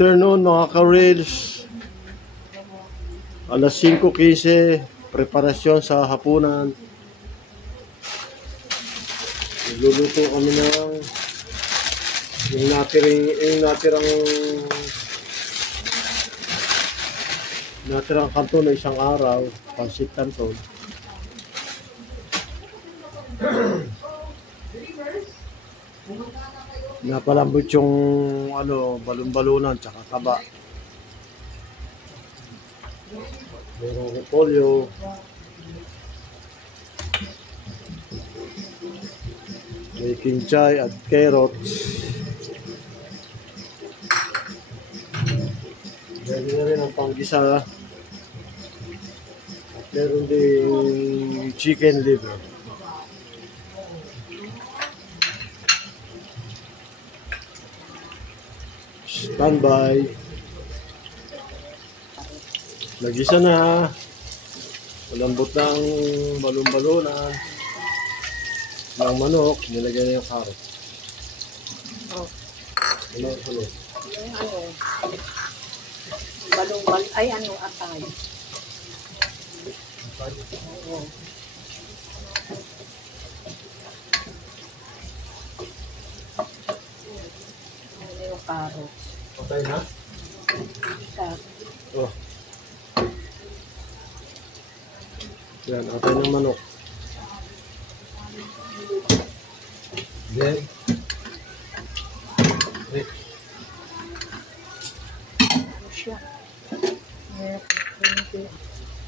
Afternoon mga ka-reels, alas 5:15, preparasyon sa hapunan. Nagluluto kami ng yung natirang kanton na isang araw, pansit kanton. Napalambot yung balon-balunan tsaka kaba. Merong repolyo, may kinchay at carrots. Meron na rin ang panggisa. At meron din chicken liver. Standby. Nagisa na. Malambot na ang balon-balunan ng manok. Nilagay na yung carrot. Oh. Ano? Balong-bal. Ay, atay. Oo. Ano yung carrot? Patay na? Oh. Yan, atay ng manok. Then, Siya.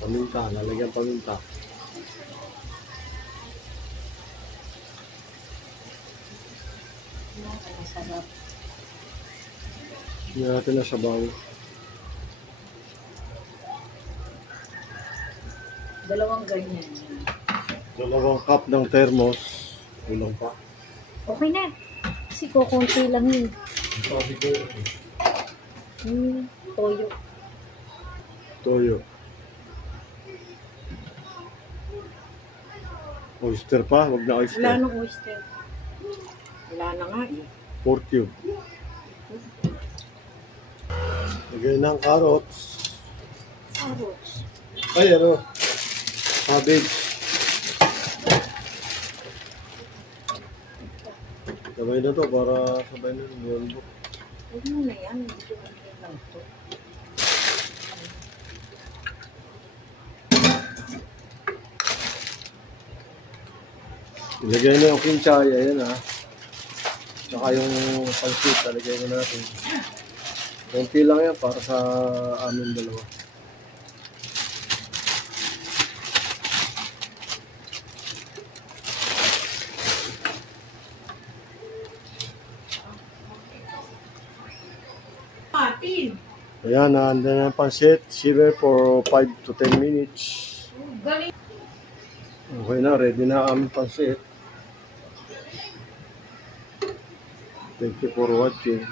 paminta, lalagyan paminta. Masarap. Hindi natin na sabaw. Dalawang ganyan. 2 cup ng thermos. Kulang pa. Okay na. Kasi kukunti lang yun. Sabi ko, Toyo. toyo. Oyster pa, wag na oyster. Wala nang oyster. Wala na nga eh. 4 cube. Lagay ng carrots. Carrots. Ay, cabbage. Sabay na to para sabay na yung Huwag mo na yan. Hindi ko lang ito. ilagay na yung kinchay, ayan ha. Tsaka yung pansit, talagay na natin. Konti lang yan para sa amin dalawa. Ayan, naandan na ang pansit. Simmer for 5 to 10 minutes. Okay na, ready na ang pansit. Thank you for watching.